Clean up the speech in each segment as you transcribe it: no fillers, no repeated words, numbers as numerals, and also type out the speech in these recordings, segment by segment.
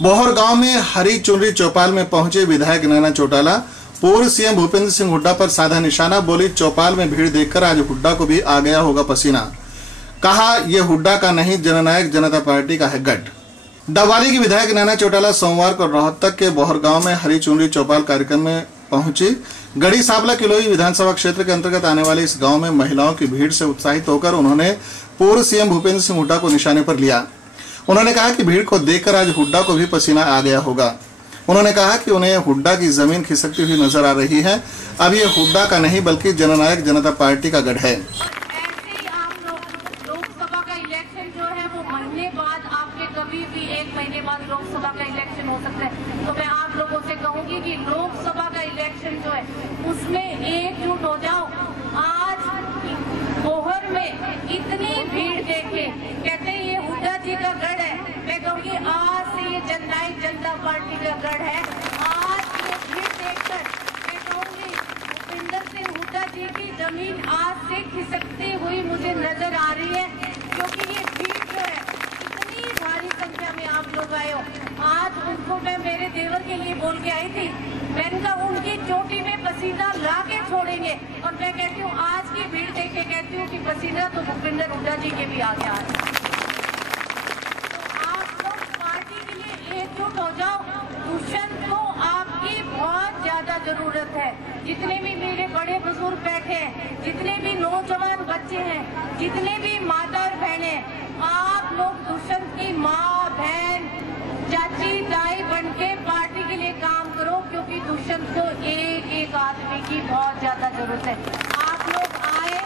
Bohr गांव में हरी चुनरी चौपाल में पहुंचे विधायक नैना चौटाला पूर्व सीएम भूपेंद्र सिंह हुड्डा पर साधा निशाना। बोली, चौपाल में भीड़ देखकर आज हुड्डा को भी आ गया होगा पसीना। कहा, यह हुड्डा का नहीं जननायक जनता पार्टी का है गढ़। डबवाली की विधायक नैना चौटाला सोमवार को रोहतक के बोहर गांव में हरी चुनरी चौपाल कार्यक्रम में पहुंची। गढ़ी साबला किलोई विधानसभा क्षेत्र के अंतर्गत आने वाले इस गांव में महिलाओं की भीड़ से उत्साहित होकर उन्होंने पूर्व सीएम भूपेंद्र सिंह हुड्डा को निशाने पर लिया। उन्होंने कहा कि भीड़ को देखकर आज हुड्डा को भी पसीना आ गया होगा। उन्होंने कहा कि उन्हें हुड्डा की जमीन खिसकती हुई नजर आ रही है। अब ये हुड्डा का नहीं बल्कि जननायक जनता पार्टी का गढ़ है। लोकसभा का इलेक्शन जो है वो महीने बाद, आपके कभी भी 1 महीने बाद लोकसभा का इलेक्शन हो सकता है। तो मैं आप लोगों से कहूंगी कि लोकसभा का इलेक्शन जो है उसमें एकजुट हो जाओ। आज बोहर में इतनी भीड़ देखे, कहते हैं ये हुड्डा जी का गढ़ है। मैं कहूँगी आज से ये जननायक जनता पार्टी का गढ़ है। आज ये भीड़ देखकर मैं कहूँगी भूपेंद्र सिंह हुड्डा जी की जमीन आज से खिसकती हुई मुझे नजर आ रही है, क्योंकि ये भीड़ जो है इतनी भारी संख्या में आप लोग आए हो। आज उनको मैं मेरे देवर के लिए बोल के आई थी, मैंने कहा उनकी चोटी में पसीना ला के छोड़ेंगे। और मैं कहती हूँ आज की भीड़ देख के कहती हूँ कि पसीना तो भूपेंद्र हुड्डा जी के भी आगे आ रहा है। एकजुट हो जाओ। दुष्यंत को आपकी बहुत ज्यादा जरूरत है। जितने भी मेरे बड़े बुजुर्ग बैठे हैं, जितने भी नौजवान बच्चे हैं, जितने भी माता और बहने, आप लोग दुष्यंत की माँ बहन चाची ताई बन के पार्टी के लिए काम करो, क्योंकि दुष्यंत को एक एक आदमी की बहुत ज्यादा जरूरत है। आप लोग आए,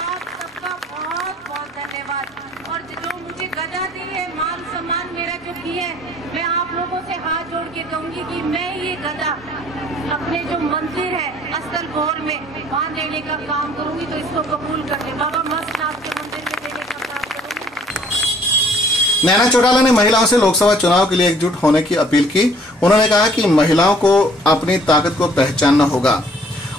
आप सबका बहुत बहुत धन्यवाद। और जो मुझे गदा दी है, मान सम्मान मेरा जो किया है, मैं आप लोगों से हाथ जोड़ के कहूंगी कि मैं ये गदा अपने जो मंदिर है अस्थल बोहर में वहाँ देने का काम करूंगी। तो इसको कबूल करके बाबा मस्तनाथ के मंदिर में देने का काम करूंगी। नैना चौटाला ने महिलाओं से लोकसभा चुनाव के लिए एकजुट होने की अपील की। उन्होंने कहा कि महिलाओं को अपनी ताकत को पहचानना होगा।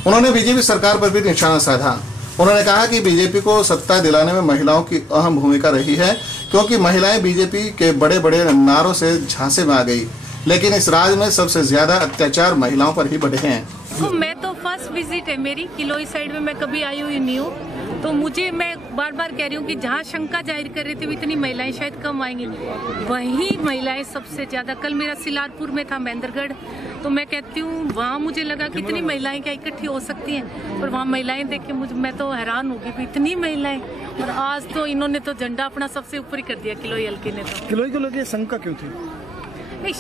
उन्होंने बीजेपी सरकार पर भी निशाना साधा। उन्होंने कहा कि बीजेपी को सत्ता दिलाने में महिलाओं की अहम भूमिका रही है, क्योंकि महिलाएं बीजेपी के बड़े बड़े नारों से झांसे में आ गई, लेकिन इस राज्य में सबसे ज्यादा अत्याचार महिलाओं पर ही बढ़े हैं। तो मैं तो फर्स्ट विजिट है मेरी किलोई साइड में, मैं कभी आई हुई नहीं हूँ। तो मैं बार बार कह रही हूँ कि जहाँ शंका जाहिर कर रही थी इतनी महिलाएं शायद कम आएंगी, वही महिलाएं सबसे ज्यादा। कल मेरा सिलारपुर में था महेंद्रगढ़, तो मैं कहती हूँ वहाँ मुझे लगा कि इतनी महिलाएं क्या इकट्ठी हो सकती हैं, पर वहाँ महिलाएं देख के मैं तो हैरान हो गई, इतनी महिलाएं। और आज तो इन्होंने तो झंडा अपना सबसे ऊपर ही कर दिया किलोई हल्के ने। तो किलोई को लेकर शंका क्यों थी?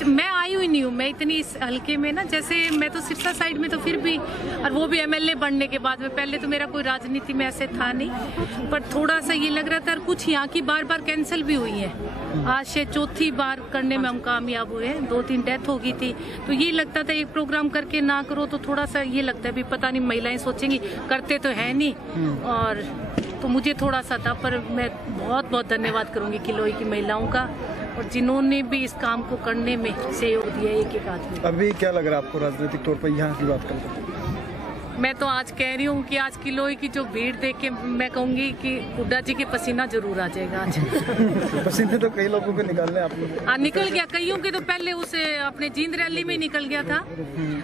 मैं आई हुई नहीं हूँ, मैं इतनी इस हल्के में ना, जैसे मैं तो सिरसा साइड में तो फिर भी, और वो भी एमएलए बनने के बाद में, पहले तो मेरा कोई राजनीति में ऐसे था नहीं, पर थोड़ा सा ये लग रहा था। और कुछ यहाँ की बार बार कैंसिल भी हुई है। आज से चौथी बार करने में हम कामयाब हुए हैं, 2-3 डेथ हो गई थी। तो ये लगता था एक प्रोग्राम करके ना करो तो थोड़ा सा ये लगता है भी पता नहीं महिलाएं सोचेंगी, करते तो है नहीं। और तो मुझे थोड़ा सा था, पर मैं बहुत बहुत धन्यवाद करूंगी किलोई की महिलाओं का, और जिन्होंने भी इस काम को करने में सहयोग दिया एक एक आदमी। अभी क्या लग रहा है आपको राजनीतिक तौर पर यहाँ की बात करते? मैं तो आज कह रही हूँ कि आज किलोई की जो भीड़ देख के मैं कहूँगी कि हुड्डा जी के पसीना जरूर आ जाएगा आज। पसीने तो कई लोगों को निकालने आप लोग। हाँ, निकल गया, कईयों के तो पहले उसे अपने जींद रैली में निकल गया था,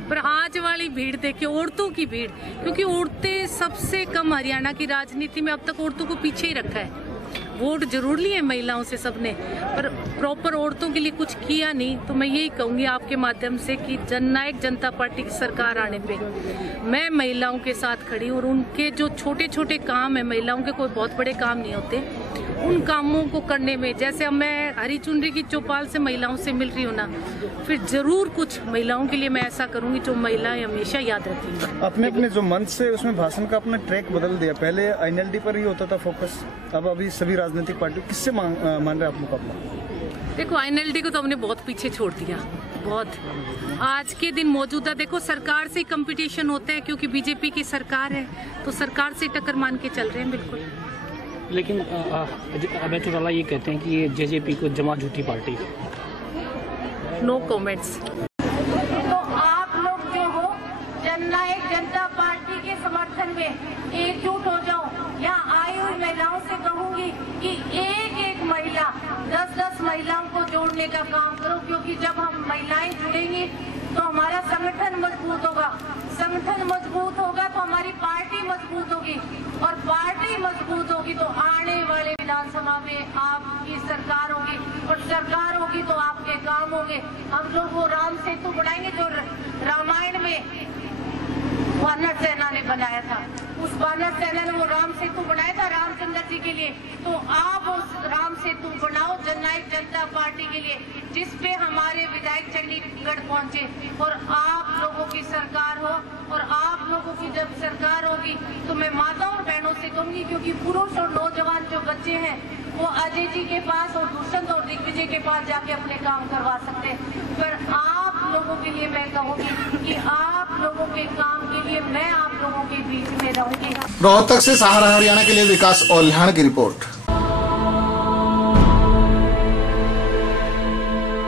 पर आज वाली भीड़ देखिए, औरतों की भीड़, क्योंकि औरतें सबसे कम हरियाणा की राजनीति में अब तक औरतों को पीछे ही रखा है। वोट जरूर लिए महिलाओं से सबने, पर प्रॉपर औरतों के लिए कुछ किया नहीं। तो मैं यही कहूंगी आपके माध्यम से कि जननायक जनता पार्टी की सरकार आने पे मैं महिलाओं के साथ खड़ी हूँ, और उनके जो छोटे छोटे काम है, महिलाओं के कोई बहुत बड़े काम नहीं होते, उन कामों को करने में, जैसे अब मैं हरी चुनरी की चौपाल से महिलाओं से मिल रही हूँ ना, फिर जरूर कुछ महिलाओं के लिए मैं ऐसा करूंगी जो महिलाएं हमेशा याद रखेंगी। अपने अपने जो मंच से उसमें भाषण का अपना ट्रैक बदल दिया, पहले आईएनएलडी पर ही होता था फोकस, अब अभी सभी राजनीतिक पार्टी किससे मान रहे आप मुकाबला? देखो, आईएनएलडी को तो हमने बहुत पीछे छोड़ दिया, बहुत। आज के दिन मौजूदा देखो सरकार से कंपटीशन होता है, क्योंकि बीजेपी की सरकार है, तो सरकार से टक्कर मान के चल रहे हैं बिल्कुल। लेकिन अभय चौटाला ये कहते हैं कि ये जेजेपी को जमा झूठी पार्टी। No comments. तो आप लोग जो हो जननायक जनता पार्टी के समर्थन में एकजुट हो जाओ। यहाँ आई हुई महिलाओं से कहूंगी कि एक एक महिला 10-10 महिलाओं को जोड़ने जोड़ने का काम करो, क्योंकि जब हम महिलाएं जुड़ेंगी तो हमारा संगठन मजबूत होगा, संगठन मजबूत होगा तो हमारी पार्टी मजबूत होगी, और पार्टी मजबूत होगी तो आने वाले विधानसभा में आपकी सरकार होगी, और सरकार होगी तो आपके काम होंगे। हम लोग वो राम सेतु बनाएंगे जो रामायण में वानर सेना ने बनाया था। उस वानर सेना ने वो राम सेतु बनाया था रामचंद्र जी के लिए, तो आप उस राम सेतु बनाओ जननायक जनता पार्टी के लिए, जिसपे हमारे विधायक चंडीगढ़ पहुंचे और आप लोगों की सरकार हो। और आप लोगों की जब सरकार होगी तो मैं माताओं और बहनों से कहूंगी, क्योंकि पुरुष और नौजवान जो बच्चे हैं वो अजय जी के पास और दुष्यंत और दिग्विजय के पास जाके अपने काम करवा सकते हैं, पर आप लोगों के लिए मैं कहूंगी कि आप लोगों के काम के लिए मैं आप लोगों के बीच में रहूंगी। रोहतक से सहारा हरियाणा के लिए विकास औल्हाण की रिपोर्ट।